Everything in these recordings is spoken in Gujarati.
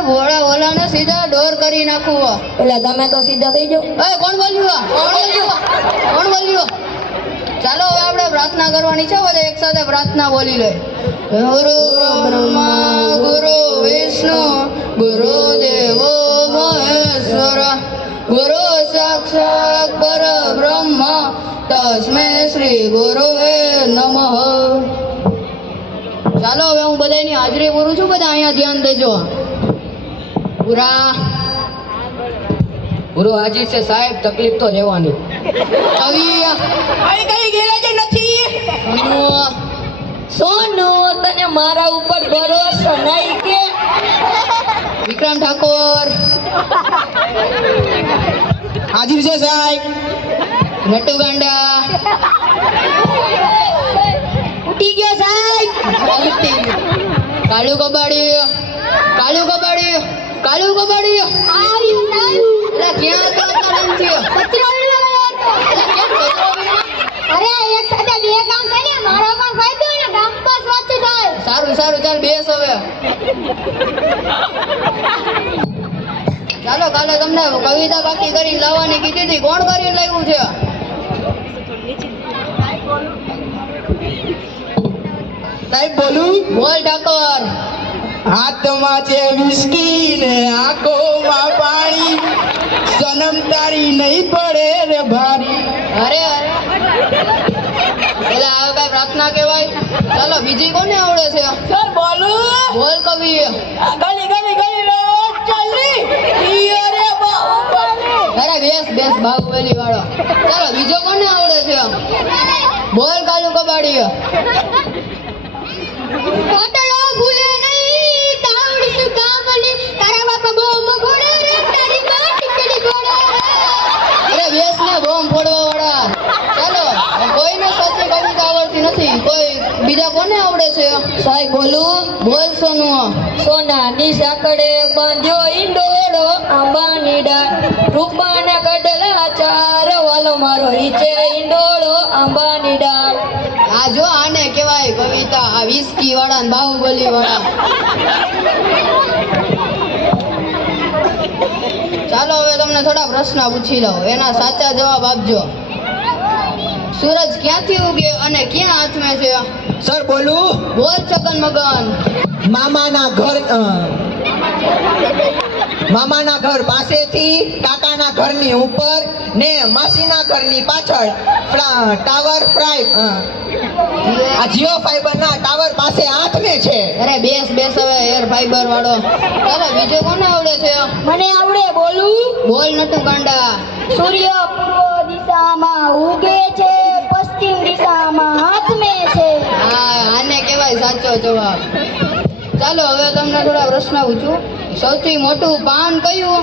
માસ્ટર ઓલાને સીધા ડોર કરી નાખું. એટલે તમે તો સીધા થઈ જાઓ. કોણ બોલ્યું? ચાલો હવે આપણે પ્રાર્થના કરવાની છે. બધા એક સાથે પ્રાર્થના બોલી લે. ગુરુ બ્રહ્મા ગુરુ વિષ્ણુ ગુરુ દેવો મહેશ્વર ગુરુ સાક્ષાત પરબ્રહ્મ તસ્મૈ શ્રી ગુરુવે નમઃ. ચાલો હવે હું બધાની હાજરી પૂરું છું. બધા અહીંયા ધ્યાન દેજો. ગુરુ હાજર છે સાહેબ, તકલીફ તો રહેવાની. કવિ કઈ ગેરેજ નથી. સોનુ તને મારા ઉપર ભરોસો નહીં કે? વિક્રમ ઠાકોર હાજર છે સાહેબ. નટુ ગાંડા ઉઠી ગયો સાહેબ. કાળુ કબાડી આવ્યો સાહેબ. ક્યાં તાલમ થયો? કચરો વીણવા ગયો હતો. અરે એક સાથે બે કામ કરીને મારો પણ ફાયદો ને કામ પણ સ્વચ્છ થાય. સારું ચાલ બેસ હવે. ચાલો કાલે તમને કવિતા બાકી કરીને લાવવાની કીધી હતી. કોણ કરીને લાવ્યું છે? સાહેબ બોલું? બોલ ઠાકોર. હાથમાં છે વિસ્કી ને આંખોમાં પાણી, સનમ તારી નહીં પડે રે ભારી. અરે એટલે આ કઈ પ્રાર્થના કહેવાય? ચાલો બીજી કોને આવડે છે? સર બોલું? બોલ કવિ. ગલી ચાલી અરે બાહુબલી. અરે બેસ બાહુબલી વાળો. ચાલો બીજો કોને આવડે છે? બોલ કાલુ કબાડી. કોટડો ભૂલે નહીં તાવડી શું કામલી, તારા બાપા બોમ ઘોડે રે તારી માં ટીકડી ઘોડે. અરે બેસ ને બોમ્બ ફોડવા વાળા. ચાલો કોઈને સાચી કવિતા આવડતી નથી. કોઈ બીજા કોને આવડે છે? સાહેબ બોલું? બોલ સોનુ. સોનાની સાંકળે બાંધ્યો ઈંડોળો આંબાની ડાળ, રૂપાના કડલા ચાર વાલો મારો ઈચે ઈંડોળો આંબાની ડાળ. આ જો આને કહેવાય કવિતા. આ વિસ્કી વાળા ને બાહુબલી વાળા. ચાલો હવે તમને થોડા પ્રશ્ન પૂછી લઉં, એના સાચા જવાબ આપજો. સૂરજ ક્યાંથી ઉગે અને ક્યાં આથમે છે? સર બોલું? બોલ છગન મગન. મામાના ઘર પાસેથી, કાકાના ઘરની ઉપર ને માસીના ઘરની પાછળ ટાવર આ જીઓ ફાઈબર ના ટાવર પાસે આથમે છે. અરે બેસ હવે એર ફાઈબર વાળો. ચાલો બીજો કોને આવડે છે? મને આવડે. બોલું? બોલ નટુ ગાંડા. સૂર્ય પૂર્વ દિશામાં ઉગે છે, પશ્ચિમ દિશામાં આથમે છે. હા આને કહેવાય સાચો જવાબ. ચાલો હવે તમને થોડા પ્રશ્ન પૂછું. સૌથી મોટું પાન કયું?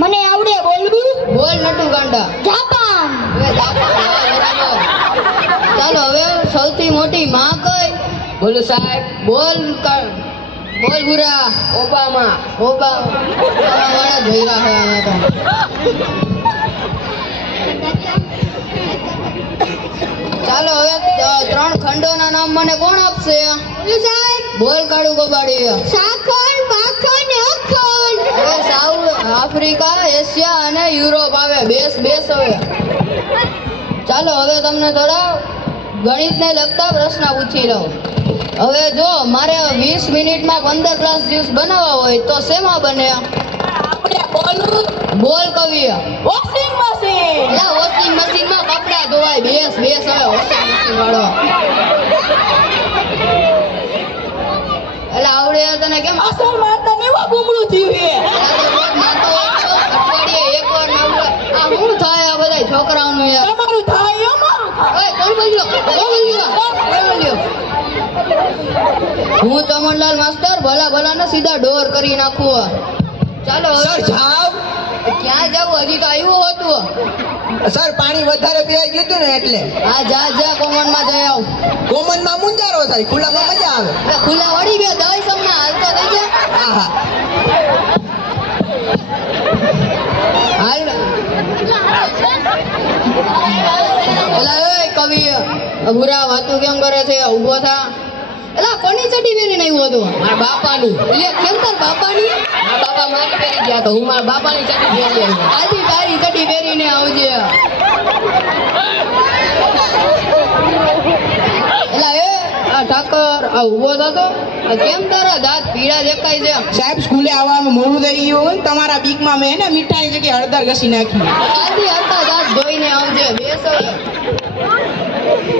મને આવડે. બોલું? બોલ નટુ ગાંડા. જાપાન. હવે જાપાન. હા, બરાબર. ચાલો હવે સૌથી મોટી માં કઈ? બોલું સાહેબ? બોલ ગુરા. ઓબામા. વાળા જોઈ રાખે અહીંયા તો. ચાલો હવે 3 ખંડોના નામ મને કોણ આપશે? સાહેબ બોલ કાળુ કબાડી. સાખણ, માખણ ને અખંડ. હવે સાઉથ આફ્રિકા, એશિયા અને યુરોપ આવે. બેસ હવે. ચાલો હવે તમને થોડા ગણિતને લગતા પ્રશ્ન પૂછી લઉં. હવે જો મારે 20 મિનિટમાં 15 ગ્લાસ જ્યુસ બનાવવા હોય તો શેમાં બને? બોલ કવિ. Washing machine. વોશિંગ મશીનમાં કપડા ધોવાય. બેસ હવે વોશિંગ મશીન વાળો. એટલે આવડે તને કેમ? અસલ મારતા મેવા ગુમડું થયું છે. અઠવાડિયે એકવાર નવું. આ શું થાય આ બધા છોકરાઓનું યાર? તમારું થાય અમારું થાય. ઓય કોણ બોલ્યો? હું ચમનલાલ માસ્ટર ભલાને સીધા ડોર કરી નાખું. ચાલો સર જાવ. ક્યાં જાવું? હજી તો આવ્યું હતું. સર પાણી વધારે પીવાઈ ગયું હતું ને એટલે. હા જા કોમનમાં જઈ આવ. કોમનમાં મુંજારો થાય, ખુલ્લામાં મજા આવે. ખુલ્લા વળી બે દઈ તમને હાલતો થઈ જાય. હા હાલ એલા એ કવિ બુરા વાતું કેમ કરે છે? ઊભો થા. એલા કોની ચડી પહેરીને આવ્યો હતો? મારા બાપાની. એટલે કેમ તાર બાપાની? મારા આ મારી પહેરી ગયા તો હું મારા બાપાની ચડી પહેરી આવી. આજી તારી ચડી પહેરીને આવજે. એલા એ આ ઠાકર આ ઊભો થતો આ કેમ તારા દાંત પીળા દેખાય છે? સાહેબ સ્કૂલે આવવામાં મોડું થઈ ગયું હોય ને તમારા બીકમાં મેં ને મીઠાઈ જગ્યાએ હળદર ઘસી નાખી. આજી હતા દાંત ધોઈને આવજે. બેસો.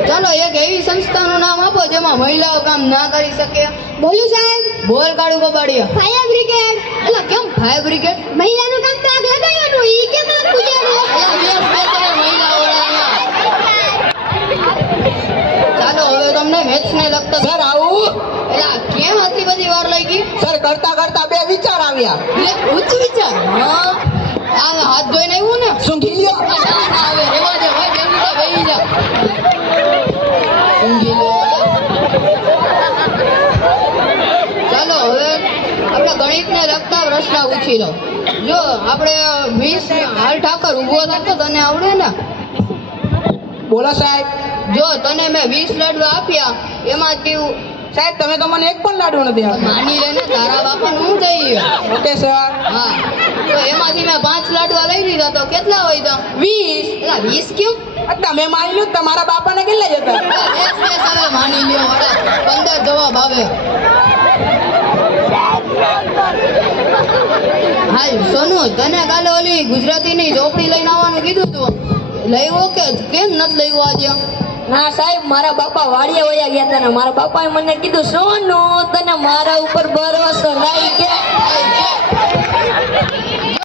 ચાલો એક એવી સંસ્થાનું નામ આપો જેમાં મહિલાઓ કામ ના કરી શકે. બોલું સાહેબ બોલ કાઢું કબાડિયા. Fire brigade. એલા કેમ ફાયર બ્રિગેડ? મહિલાનું કામ તો આગ લગાડવાનું ઈ કેમ આગ બુજાડે? એલા બે તમે મહિલાઓળા. ચાલો હવે તમને મેથ્સને લગતા સર આવું એલા કેમ આટલી બધી વાર લાગી? સર કરતા કરતા બે વિચાર આવ્યા. લે ઉચ્ચ વિચાર. હા આ હાથ ધોઈને આવ્યું ને? શું ગીલ્યો? ના ના હવે રેવા દે ભાઈ બેન તો બેહી જા. ઊંઘી લો. ચાલો હવે આપણે ગણિતને લગતા પ્રશ્ન પૂછી લો. જો આપણે 20 હાલ ઠાકર ઊભો થતો તને આવડે ને? બોલો સાહેબ. જો તને મેં 20 લાડવા આપ્યા એમાં કેવું સાહેબ તમે તો મને એક પણ લાડુ નથી આપ્યો. માની લે ને તારા બાપાનું શું થઈ ગયું? Okay sir. હા તો એમાંથી મેં 5 લાડવા લઈ લીધા તો કેટલા હોય તો? 20. એલા 20 કેમ? તમે માની લો તમારા બાપાને કેટલા જતા? બેસ હવે માની લ્યો. વડે 15 જવાબ આવે. હાલ સોનુ તને કાલે ઓલી ગુજરાતીની ચોપડી લઈને આવવાનું કીધું તું લઈવો કે કેમ નથી લઈવો આજે? ના સાહેબ મારા બાપા વાડીએ વયા ગયા હતા ને મારા બાપાએ મને કીધું સોનું તને મારા ઉપર ભરોસો નહીં કે